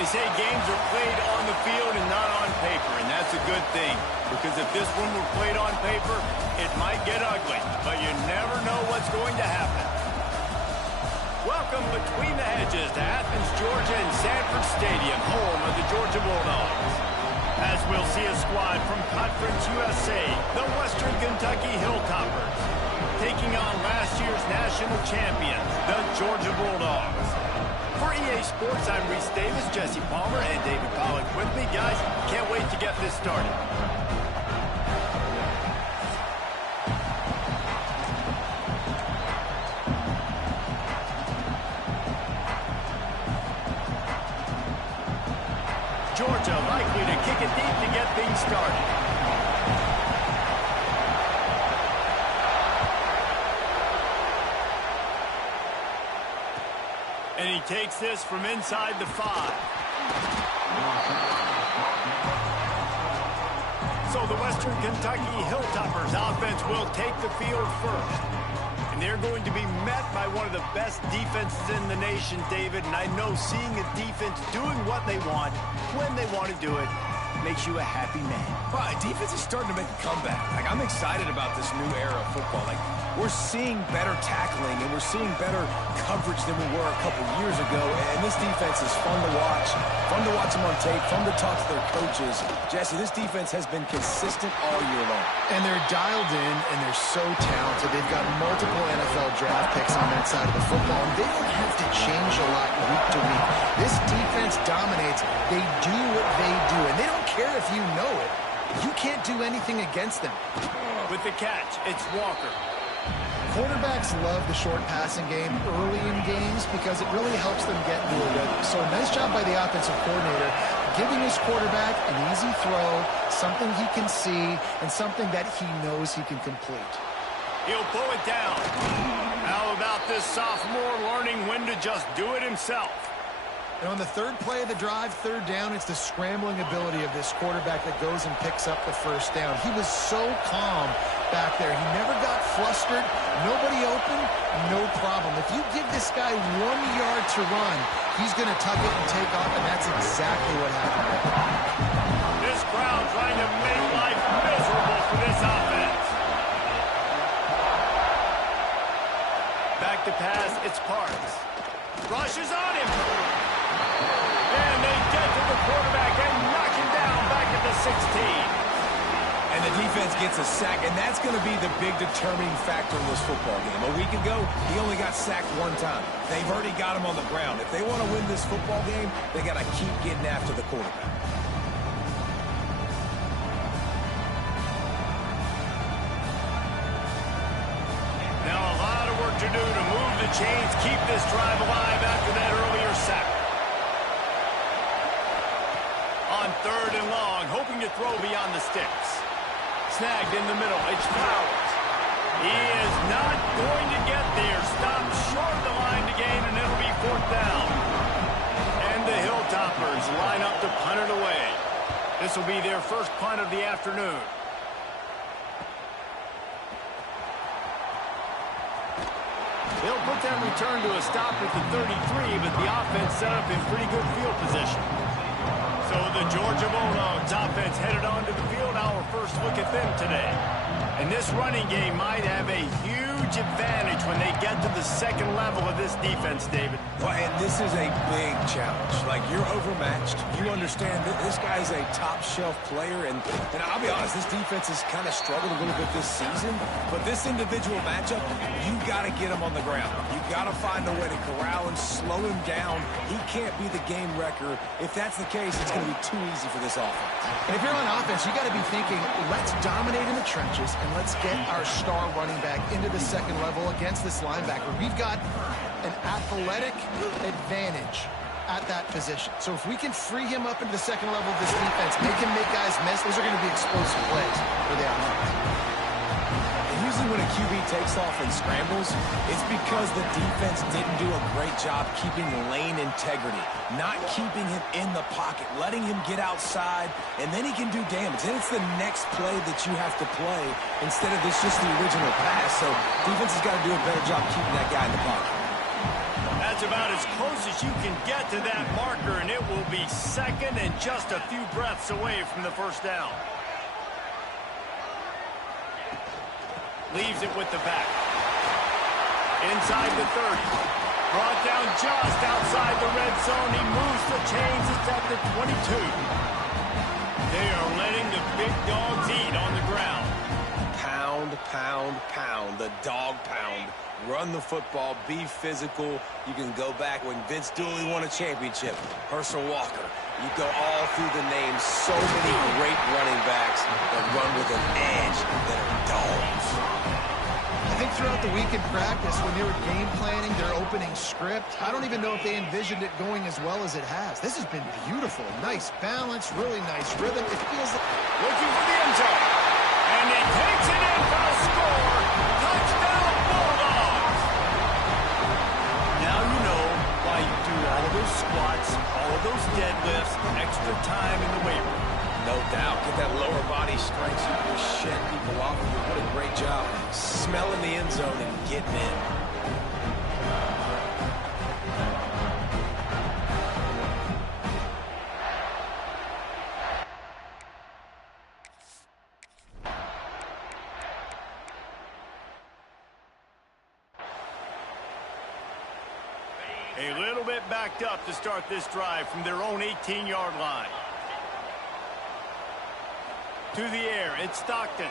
They say games are played on the field and not on paper, and that's a good thing. Because if this one were played on paper, it might get ugly, but you never know what's going to happen. Welcome between the hedges to Athens, Georgia and Sanford Stadium, home of the Georgia Bulldogs. As we'll see a squad from Conference USA, the Western Kentucky Hilltoppers, taking on last year's national champions, the Georgia Bulldogs. For EA Sports, I'm Reese Davis, Jesse Palmer, and David Pollack with me. Guys, can't wait to get this started. Georgia likely to kick it deep to get things started. And he takes this from inside the 5. So the Western Kentucky Hilltoppers offense will take the field first. And they're going to be met by one of the best defenses in the nation, David. And I know seeing a defense doing what they want, when they want to do it, makes you a happy man. Well, defense is starting to make a comeback. I'm excited about this new era of football. We're seeing better tackling, and we're seeing better coverage than we were a couple years ago. And this defense is fun to watch them on tape, fun to talk to their coaches. Jesse, this defense has been consistent all year long. And they're dialed in, and they're so talented. They've got multiple NFL draft picks on that side of the football, and they don't have to change a lot week to week. This defense dominates. They do what they do, and they don't care if you know it. You can't do anything against them. With the catch, it's Walker. Quarterbacks love the short passing game early in games because it really helps them get into a rhythm. So nice job by the offensive coordinator giving his quarterback an easy throw, something he can see, and something that he knows he can complete. He'll pull it down. How about this sophomore learning when to just do it himself? And on the third play of the drive, third down, it's the scrambling ability of this quarterback that goes and picks up the first down. He was so calm back there. He never got flustered. Nobody open, no problem. If you give this guy 1 yard to run, he's going to tuck it and take off, and that's exactly what happened. This crowd trying to make life miserable for this offense. Back to pass, it's Parks. Rushes on him. And they get to the quarterback and knock him down back at the 16. And the defense gets a sack, and that's going to be the big determining factor in this football game. A week ago, he only got sacked 1 time. They've already got him on the ground. If they want to win this football game, they got to keep getting after the quarterback. Now a lot of work to do to move the chains, keep this drive alive after that earlier sack. On 3rd and long, hoping to throw beyond the sticks. Snagged in the middle, it's Flowers. He is not going to get there. Stopped short of the line to gain, and it'll be 4th down. And the Hilltoppers line up to punt it away. This will be their first punt of the afternoon. They'll put that return to a stop at the 33, but the offense set up in pretty good field position. So the Georgia Bulldogs offense headed onto the field. Our first look at them today. And this running game might have a huge advantage when they get to the second level of this defense, David. Well, and this is a big challenge. You're overmatched. You understand that this guy is a top-shelf player. And I'll be honest, this defense has kind of struggled a little bit this season. But this individual matchup, you got to get him on the ground. You got to find a way to corral and slow him down. He can't be the game wrecker. If that's the case, it's going to be too easy for this offense. And if you're on offense, you got to be thinking, let's dominate in the trenches and let's get our star running back into the second level against this linebacker. We've got an athletic advantage at that position. So if we can free him up into the second level of this defense, make him make guys miss, those are going to be explosive plays for the offense. Usually when a QB takes off and scrambles, it's because the defense didn't do a great job keeping lane integrity, not keeping him in the pocket, letting him get outside, and then he can do damage. Then it's the next play that you have to play instead of just the original pass. So defense has got to do a better job keeping that guy in the pocket. That's It's about as close as you can get to that marker, and it will be second and just a few breaths away from the first down. Leaves it with the back. Inside the 30. Brought down just outside the red zone. He moves the chains. It's at the 22. They are letting the big dogs eat on the ground. Pound, pound, pound. The dog pound. Run the football. Be physical. You can go back when Vince Dooley won a championship. Herschel Walker. You go all through the names. So many great running backs that run with an edge that are dogs. I think throughout the week in practice, when they were game planning their opening script, I don't even know if they envisioned it going as well as it has. This has been beautiful. Nice balance, really nice rhythm. It feels like... Looking for the end zone. And he takes it in for a score. Touchdown, Bulldogs. Now you know why you do all of those squats, all of those deadlifts, extra time in the weight room. No doubt. Get that lower body strength so you can shed people off of you. What a great job smelling the end zone and getting in. A little bit backed up to start this drive from their own 18-yard line. To the air, it's Stockton.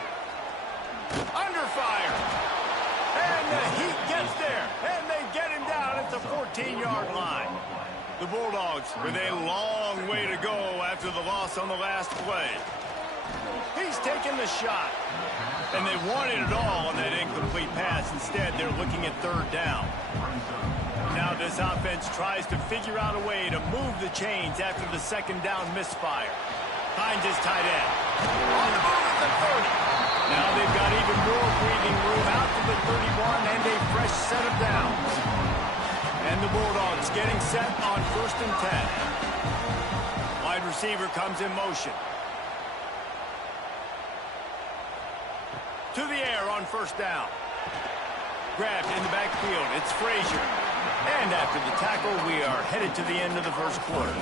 Under fire. And the Heat gets there. And they get him down at the 14-yard line. The Bulldogs with a long way to go after the loss on the last play. He's taking the shot. And they wanted it all on that incomplete pass. Instead, they're looking at third down. Now this offense tries to figure out a way to move the chains after the second down misfire. Finds his tight end. On the move at the 30. Now they've got even more breathing room out to the 31 and a fresh set of downs. And the Bulldogs getting set on 1st and 10. Wide receiver comes in motion. To the air on 1st down. Grabbed in the backfield. It's Frazier. And after the tackle, we are headed to the end of the first quarter.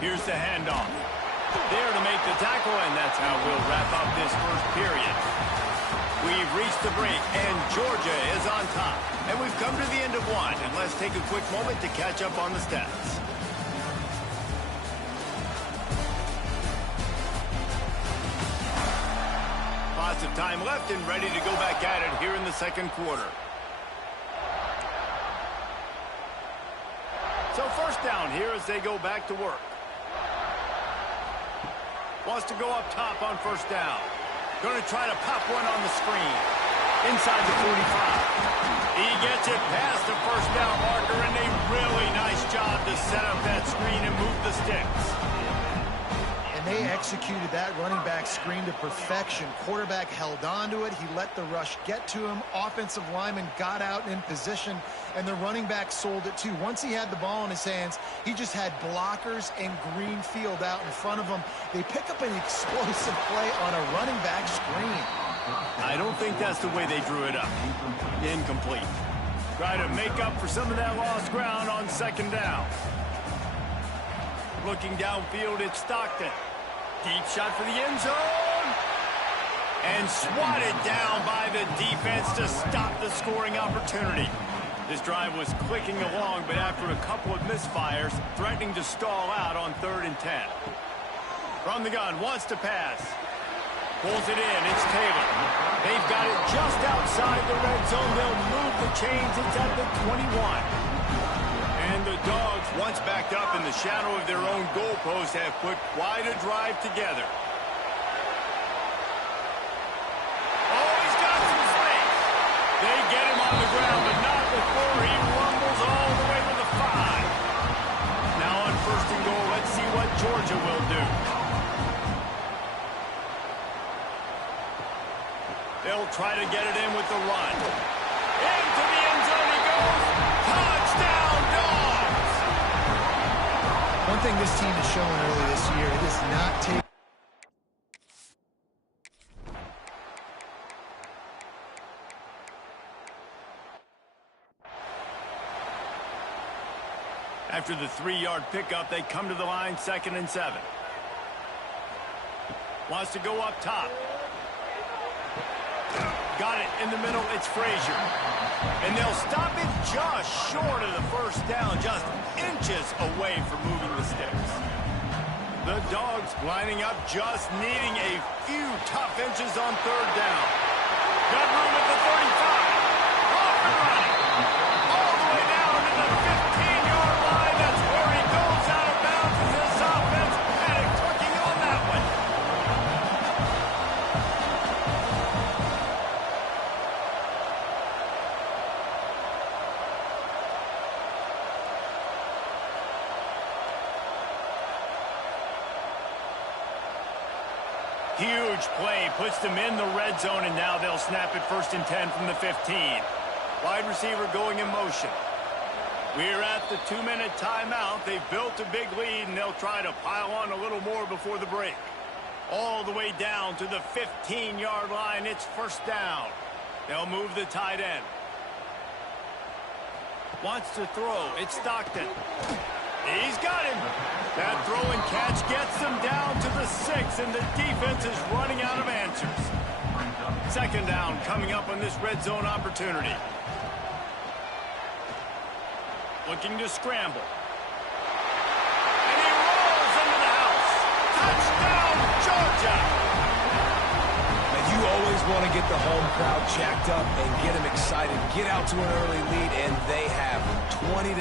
Here's the handoff. There to make the tackle, and that's how we'll wrap up this first period. We've reached the break, and Georgia is on top. And we've come to the end of one, and let's take a quick moment to catch up on the stats. Lots of time left and ready to go back at it here in the second quarter. So first down here as they go back to work. Wants to go up top on 1st down. Going to try to pop one on the screen. Inside the 45. He gets it past the 1st down marker, and a really nice job to set up that screen and move the sticks. And they executed that running back screen to perfection. Quarterback held on to it. He let the rush get to him. Offensive lineman got out in position, and the running back sold it too. Once he had the ball in his hands, he just had blockers and green field out in front of him. They pick up an explosive play on a running back screen. I don't think that's the way they drew it up. Incomplete. Try to make up for some of that lost ground on 2nd down. Looking downfield, it's Stockton. Deep shot for the end zone. And swatted down by the defense to stop the scoring opportunity. This drive was clicking along, but after a couple of misfires, threatening to stall out on 3rd and 10. From the gun, wants to pass. Pulls it in, it's Taylor. They've got it just outside the red zone. They'll move the chains. It's at the 21. And the Dogs, once backed up in the shadow of their own goalpost, have put quite a drive together. Oh, he's got some space. They get him on the ground, but not before he rumbles all the way to the 5. Now on 1st and goal, let's see what Georgia will do. They'll try to get it in with the run. Into the end zone he goes. Touchdown, Dogs! One thing this team has shown early this year, it is not taking After the 3-yard pickup, they come to the line 2nd and 7. Wants to go up top. Got it in the middle. It's Frazier. And they'll stop it just short of the first down, just inches away from moving the sticks. The Dogs lining up, just needing a few tough inches on 3rd down. Got room at the 35. Off and running. All the way down to the 15-yard line. That's where he goes out of bounds as this offense panic tucking on that one. Huge play, puts them in the red zone, and now they'll snap it 1st and 10 from the 15. Wide receiver going in motion. We're at the 2-minute timeout. They've built a big lead, and they'll try to pile on a little more before the break. All the way down to the 15-yard line. It's 1st down. They'll move the tight end. Wants to throw. It's Stockton. He's got him. That throw and catch gets them down to the 6, and the defense is running out of answers. 2nd down coming up on this red zone opportunity. Looking to scramble. And he rolls into the house. Touchdown, Georgia! And you always want to get the home crowd jacked up and get them excited. Get out to an early lead, and they have 20-0.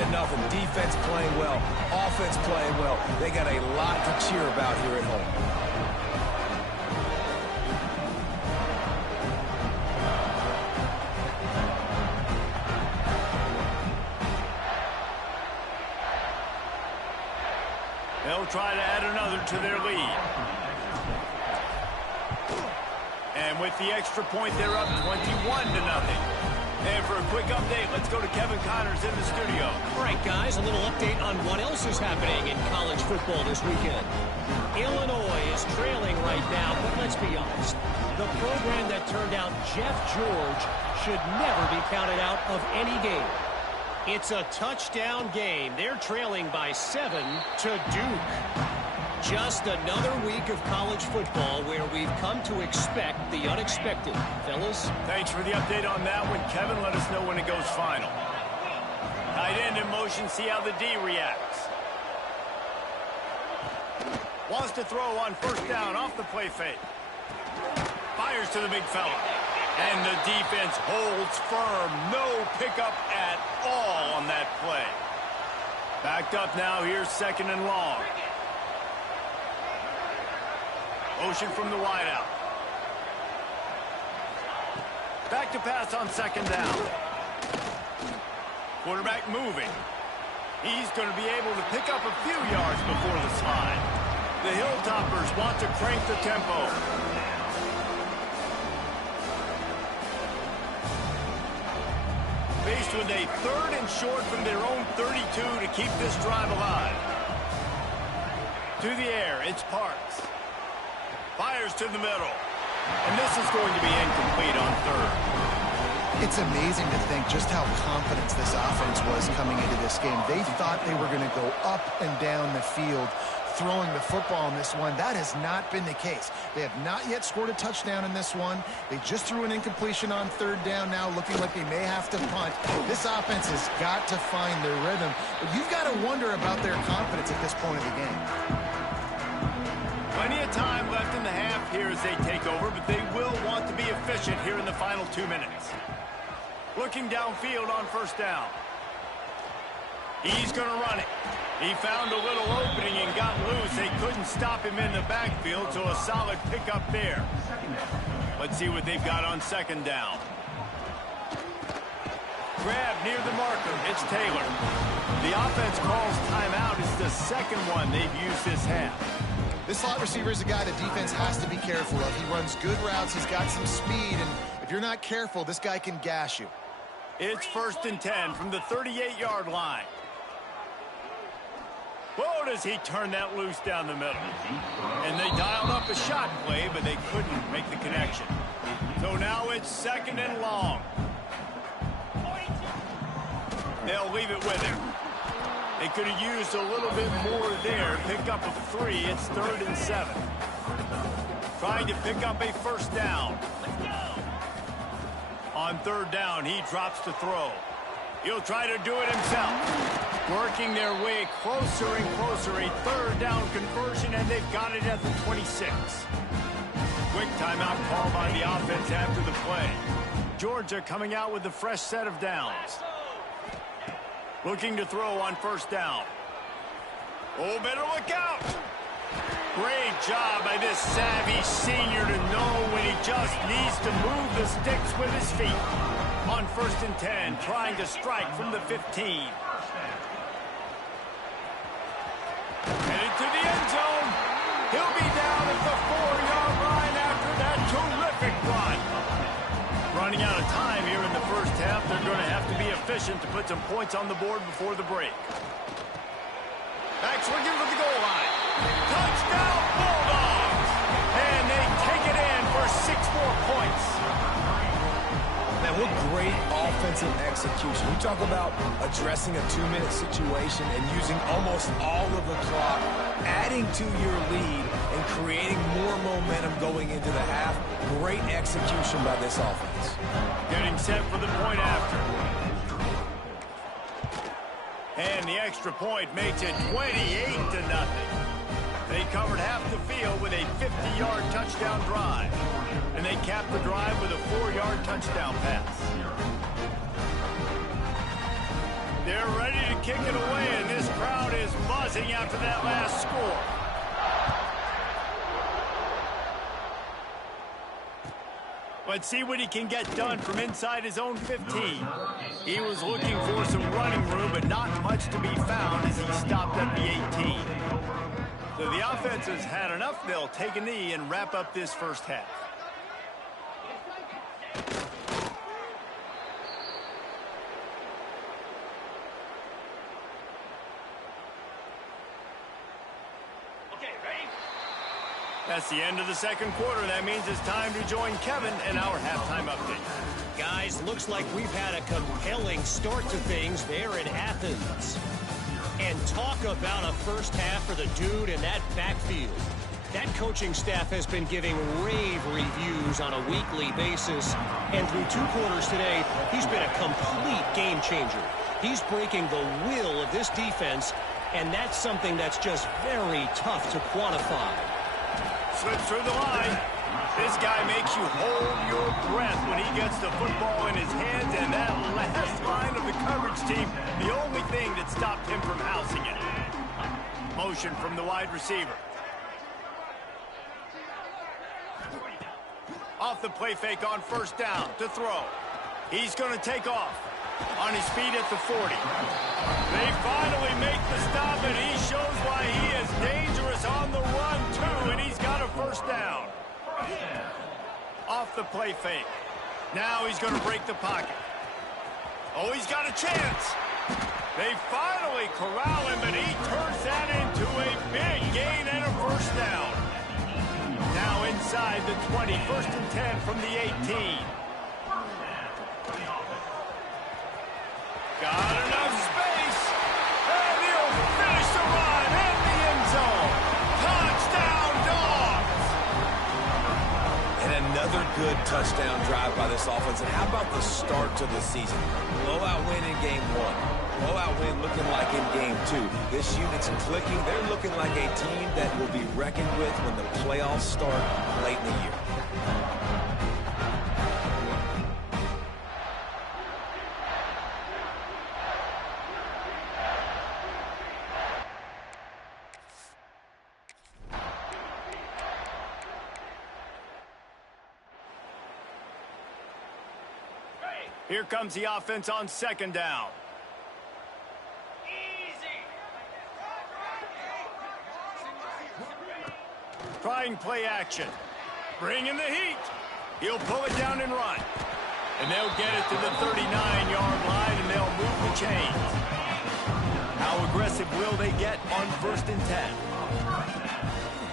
Defense playing well. Offense playing well. They got a lot to cheer about here at home. They'll try to add another to their lead. And with the extra point, they're up 21-0. And for a quick update, let's go to Kevin Connors in the studio. All right, guys, a little update on what else is happening in college football this weekend. Illinois is trailing right now, but let's be honest. The program that turned out Jeff George should never be counted out of any game. It's a touchdown game. They're trailing by 7 to Duke. Just another week of college football where we've come to expect the unexpected. Fellas? Thanks for the update on that one, Kevin. Let us know when it goes final. Tight end in motion, see how the D reacts. Wants to throw on 1st down off the play fake. Fires to the big fella. And the defense holds firm. No pickup at all on that play. Backed up now. Here's 2nd and long. Motion from the wideout. Back to pass on 2nd down. Quarterback moving. He's going to be able to pick up a few yards before the slide. The Hilltoppers want to crank the tempo. Faced with a 3rd and short from their own 32 to keep this drive alive. To the air, it's Parks. Fires to the middle. And this is going to be incomplete on 3rd. It's amazing to think just how confident this offense was coming into this game. They thought they were going to go up and down the field throwing the football in this one. That has not been the case. They have not yet scored a touchdown in this one. They just threw an incompletion on 3rd down now, looking like they may have to punt. This offense has got to find their rhythm. But you've got to wonder about their confidence at this point of the game. Plenty of time left in the half here as they take over, but they will want to be efficient here in the final 2 minutes. Looking downfield on 1st down. He's going to run it. He found a little opening and got loose. They couldn't stop him in the backfield, so a solid pickup there. Let's see what they've got on 2nd down. Grab near the marker. It's Taylor. The offense calls timeout. It's the 2nd one they've used this half. This slot receiver is a guy the defense has to be careful of. He runs good routes. He's got some speed, and if you're not careful, this guy can gash you. It's 1st and 10 from the 38-yard line. Whoa, does he turn that loose down the middle. And they dialed up a shot play, but they couldn't make the connection. So now it's 2nd and long. They'll leave it with him. They could have used a little bit more there. Pick up a 3. It's 3rd and 7. Trying to pick up a first down. On 3rd down, he drops to throw. He'll try to do it himself. Working their way closer and closer. A 3rd down conversion, and they've got it at the 26. Quick timeout call by the offense after the play. Georgia coming out with a fresh set of downs. Looking to throw on 1st down. Oh, better look out. Great job by this savvy senior to know when he just needs to move the sticks with his feet. On 1st and 10, trying to strike from the 15. Headed to the end zone. He'll be down at the 4-yard line after that terrific run. Running out of time here in the first half. They're going to have to be efficient to put some points on the board before the break. Back swinging for the goal line. Touchdown Bulldogs! And they take it in for 6 more points. Man, what great offensive execution. We talk about addressing a 2-minute situation and using almost all of the clock, adding to your lead and creating more momentum going into the half. Great execution by this offense. Getting set for the point after. And the extra point makes it 28-0. They covered half the field with a 50-yard touchdown drive. And they capped the drive with a 4-yard touchdown pass. They're ready to kick it away, and this crowd is buzzing after that last score. Let's see what he can get done from inside his own 15. He was looking for some running room, but not much to be found as he stopped at the 18. So the offense has had enough. They'll take a knee and wrap up this first half. That's the end of the second quarter. That means it's time to join Kevin in our halftime update. Guys, looks like we've had a compelling start to things there in Athens. And talk about a first half for the dude in that backfield. That coaching staff has been giving rave reviews on a weekly basis. And through 2 quarters today, he's been a complete game changer. He's breaking the will of this defense, and that's something that's just very tough to quantify. Slips through the line. This guy makes you hold your breath when he gets the football in his hands, and that last line of the coverage team, the only thing that stopped him from housing it. Motion from the wide receiver. Off the play fake on 1st down to throw. He's going to take off. On his feet at the 40. They finally make the stop, and he shows why he is dangerous on the run, too, and he's got a first down. Off the play fake. Now he's going to break the pocket. Oh, he's got a chance. They finally corral him, but he turns that into a big gain and a first down. Now inside the 20, 1st and 10 from the 18. Got enough space, and he'll finish the run in the end zone. Touchdown, Dogs! And another good touchdown drive by this offense. And how about the start to the season? Blowout win in game 1. Blowout win looking like in game 2. This unit's clicking. They're looking like a team that will be reckoned with when the playoffs start late in the year. Here comes the offense on 2nd down. Trying play action. Bringing the heat. He'll pull it down and run. And they'll get it to the 39-yard line, and they'll move the chains. How aggressive will they get on 1st and 10?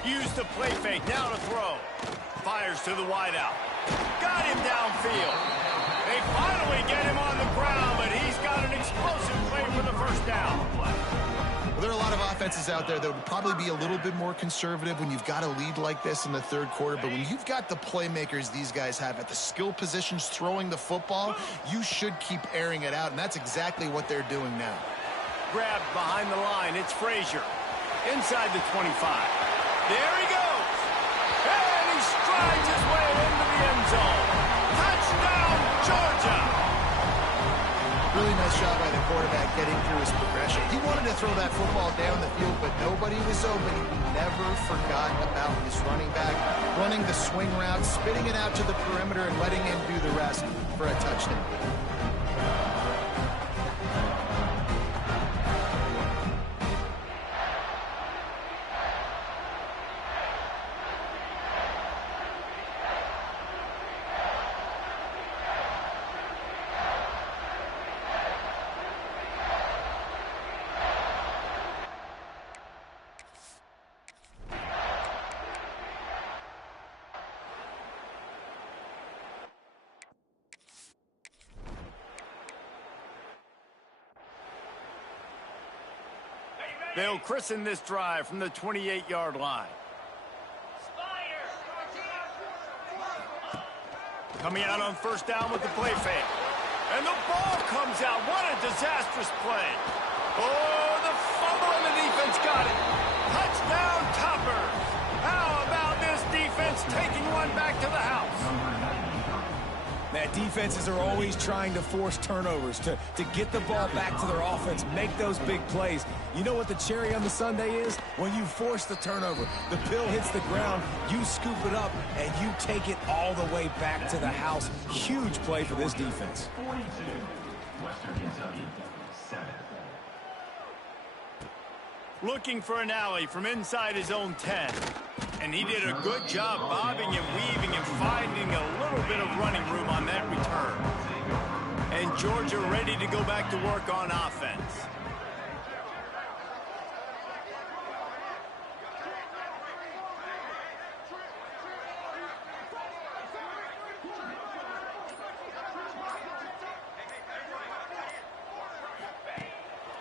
Use the play fake. Now to throw. Fires to the wideout. Got him downfield. They finally get him on the ground, but he's got an explosive play for the first down. Well, there are a lot of offenses out there that would probably be a little bit more conservative when you've got a lead like this in the third quarter. But when you've got the playmakers these guys have at the skill positions throwing the football, you should keep airing it out, and that's exactly what they're doing now. Grabbed behind the line. It's Frazier. Inside the 25. There he goes. And he strides his way into the end zone. Touchdown, Georgia. Really nice job by the quarterback getting through his progression. He wanted to throw that football down the field, but nobody was open. He never forgot about his running back, running the swing route, spitting it out to the perimeter, and letting him do the rest for a touchdown. They'll christen this drive from the 28-yard line. Coming out on first down with the play fake. And the ball comes out. What a disastrous play. Oh, the fumble and the defense got it. Touchdown, Topper. How about this defense taking one back to the house? Man, defenses are always trying to force turnovers, to get the ball back to their offense, make those big plays. You know what the cherry on the sundae is? When you force the turnover, the pill hits the ground, you scoop it up, and you take it all the way back to the house. Huge play for this defense. 42, Western Kentucky, 7. Looking for an alley from inside his own 10. And he did a good job bobbing and weaving and finding a little bit of running room on that return. And Georgia ready to go back to work on offense.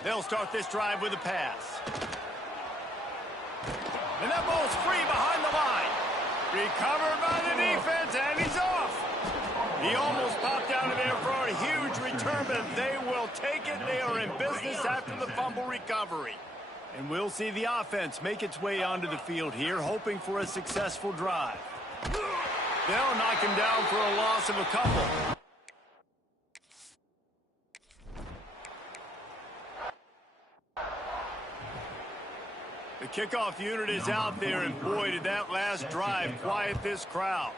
They'll start this drive with a pass. And that ball's free behind the line. Recovered by the defense, and he's off. He almost popped out of there for a huge return, but they will take it. They are in business after the fumble recovery. And we'll see the offense make its way onto the field here, hoping for a successful drive. They'll knock him down for a loss of a couple. The kickoff unit is out there, and boy, did that last drive quiet this crowd.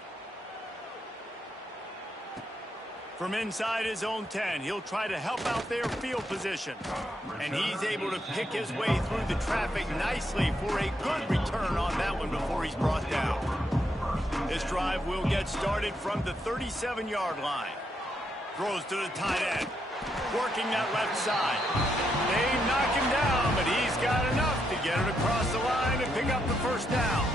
From inside his own 10, he'll try to help out their field position. And he's able to pick his way through the traffic nicely for a good return on that one before he's brought down. This drive will get started from the 37-yard line. Throws to the tight end. Working that left side. They knock him down, but he's got enough to get it across the line and pick up the first down.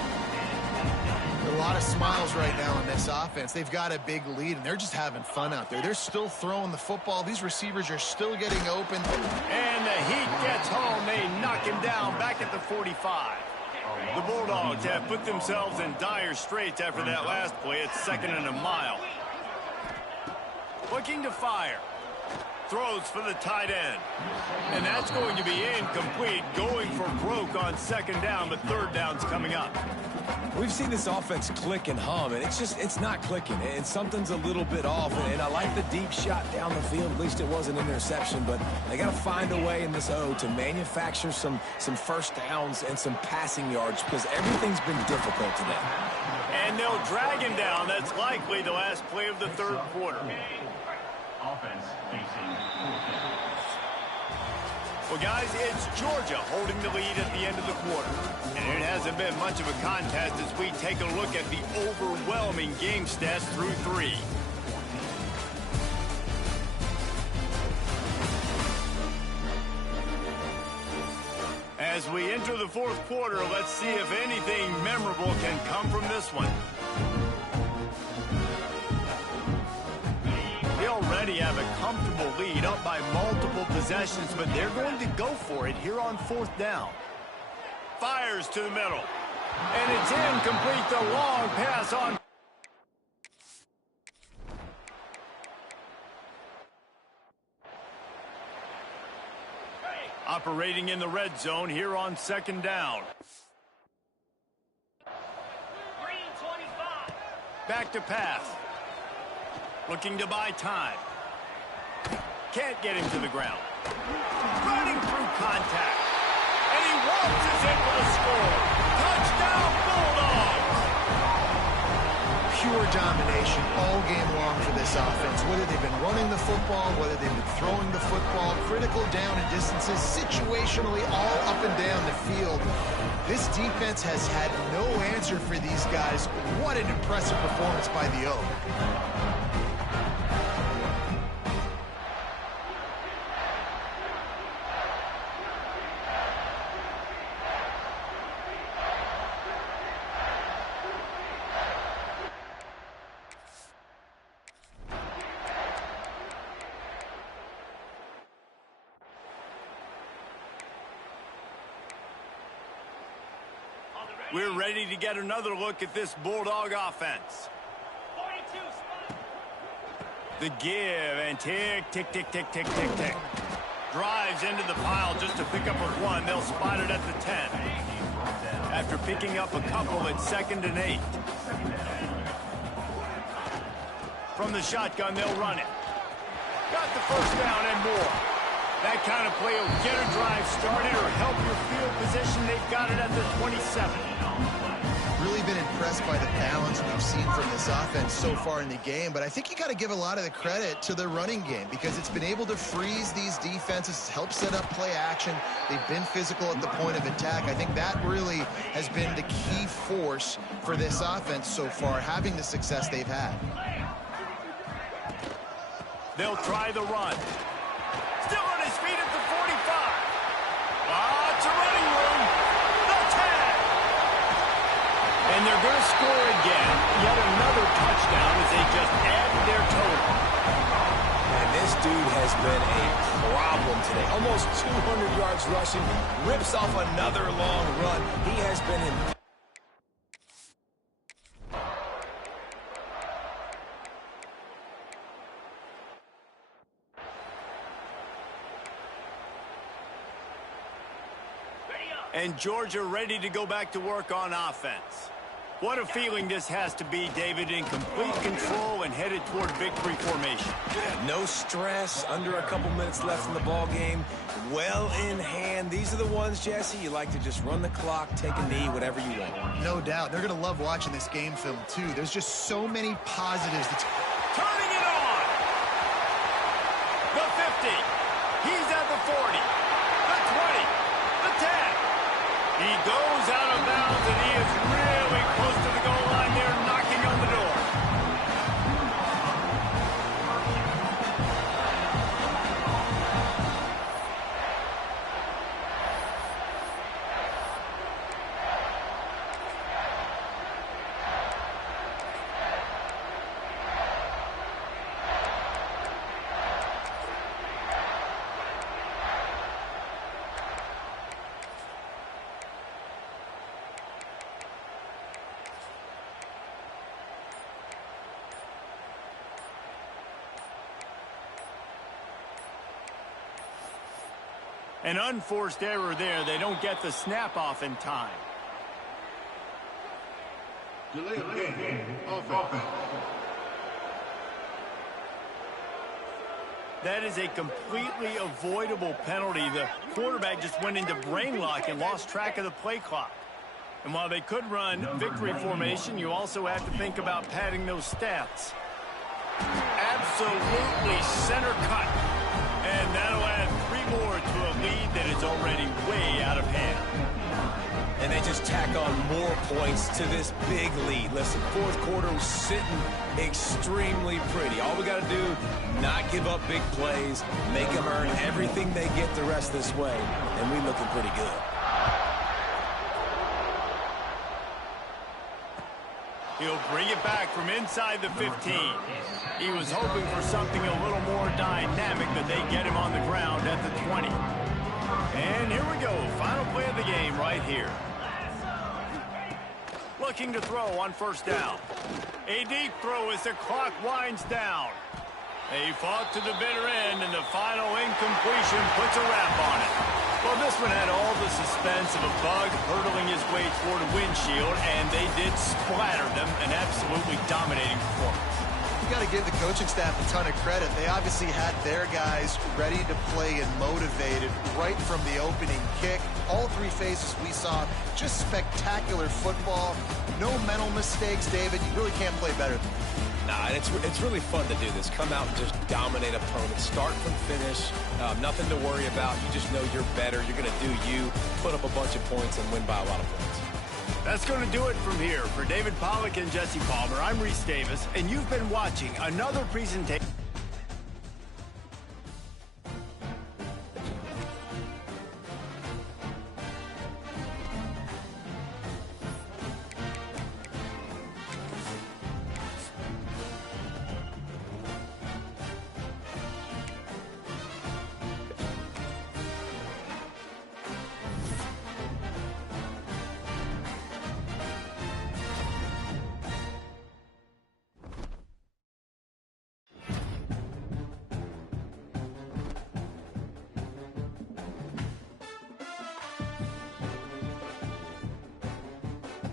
A lot of smiles right now in this offense. They've got a big lead, and they're just having fun out there. They're still throwing the football. These receivers are still getting open. And the heat gets home. They knock him down back at the 45. The Bulldogs have put themselves in dire straits after that last play. It's 2nd and a mile. Looking to fire. Throws for the tight end. And that's going to be incomplete. Going for broke on 2nd down, but 3rd down's coming up. We've seen this offense click and hum, and it's not clicking, and something's a little bit off. And I like the deep shot down the field. At least it was an interception, but they got to find a way in this O to manufacture some first downs and some passing yards, because everything's been difficult today. And they'll drag him down. That's likely the last play of the 3rd quarter. Offense facing 4th. Well, guys, it's Georgia holding the lead at the end of the quarter. And it hasn't been much of a contest as we take a look at the overwhelming game stats through 3. As we enter the 4th quarter, let's see if anything memorable can come from this one. They already have a comfortable lead, up by multiple possessions. possessions, but they're going to go for it here on 4th down. Fires to the middle. And it's incomplete. The long pass on. Operating in the red zone here on 2nd down. Back to pass. Looking to buy time. Can't get him to the ground. Running through contact. And he waltzes in for the score. Touchdown, Bulldogs! Pure domination all game long for this offense. Whether they've been running the football, whether they've been throwing the football, critical down and distances, situationally all up and down the field. This defense has had no answer for these guys. What an impressive performance by the Oak. We're ready to get another look at this Bulldog offense. The give and tick, tick, tick, tick, tick, tick, tick. Drives into the pile just to pick up a 1. They'll spot it at the 10. After picking up a couple at 2nd and 8. From the shotgun, they'll run it. Got the 1st down and more. That kind of play will get a drive started or help your field position. They've got it at the 27. Really been impressed by the balance we've seen from this offense so far in the game, but I think you got to give a lot of the credit to the running game because it's been able to freeze these defenses, help set up play action. They've been physical at the point of attack. I think that really has been the key force for this offense so far, having the success they've had. They'll try the run. Still on his feet at the 45. Lots of running room. The 10. And they're going to score again. Yet another touchdown as they just added their total. And this dude has been a problem today. Almost 200 yards rushing. Rips off another long run. He has been in. And Georgia ready to go back to work on offense. What a feeling this has to be, David, in complete control and headed toward victory formation. Yeah, no stress, under a couple minutes left in the ball game, well in hand. These are the ones, Jesse, you like to just run the clock, take a knee, whatever you want. No doubt. They're going to love watching this game film, too. There's just so many positives. Turning it on! The 50. He's at the 40. The 20. The 10. He goes out of bounds, and he is really close to the goal line there, knocking on the door. An unforced error there. They don't get the snap off in time. Delay of game. Offense. That is a completely avoidable penalty. The quarterback just went into brain lock and lost track of the play clock. And while they could run victory formation, you also have to think about padding those stats. Absolutely center cut. And that'll add 3 more to a lead that is already way out of hand. And they just tack on more points to this big lead. Listen, 4th quarter was sitting extremely pretty. All we got to do, not give up big plays, make them earn everything they get the rest of this way, and we looking pretty good. He'll bring it back from inside the 15. He was hoping for something a little more dynamic, that they get him on the ground at the 20. And here we go. Final play of the game right here. Looking to throw on first down. A deep throw as the clock winds down. They fought to the bitter end, and the final incompletion puts a wrap on it. Well, this one had all the suspense of a bug hurtling his way toward a windshield, and they did splatter them, an absolutely dominating performance. You got to give the coaching staff a ton of credit. They obviously had their guys ready to play and motivated right from the opening kick. All three phases we saw, just spectacular football. No mental mistakes, David. You really can't play better than that. Nah, and it's really fun to do this. Come out and just dominate opponents. Start from finish. Nothing to worry about. You just know you're better. You're going to do you, put up a bunch of points, and win by a lot of points. That's going to do it from here. For David Pollack and Jesse Palmer, I'm Reese Davis, and you've been watching another presentation.